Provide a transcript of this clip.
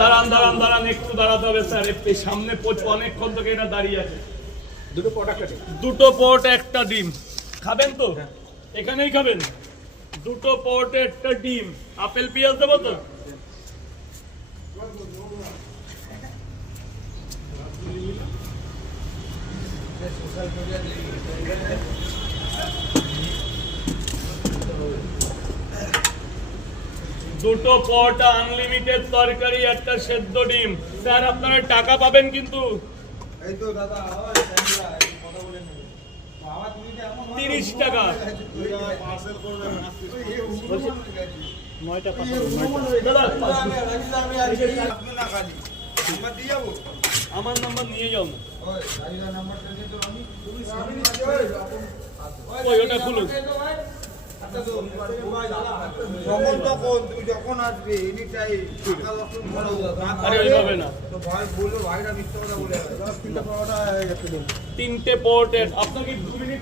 দাঁড়ান দাঁড়ান দাঁড়ান, একটু দাঁড়াতে হবে স্যার। এই সামনে অনেকক্ষণ থেকে এটা দাঁড়িয়ে আছে। দুটো পট একটা ডিম খাবেন তো? এখানেই খাবেন? দুটো পট একটা ডিম, আপেল পেঁয়াজ দেবো তো? দুটো পট আনলিমিটেড তরকারি, একটা সেদ্ধ ডিম। স্যার আপনারা টাকা পাবেন কিন্তু। 30 টাকা। আমার নাম্বার নিয়ে যাও না। ওই ওটা খুলুন। যখন আসবে এনি টাইম আরে ওইভাবে না, ভাই বললো ভাইরা মিথ্যা কথা বলে 3টে পট। আপনাকে 2 মিনিট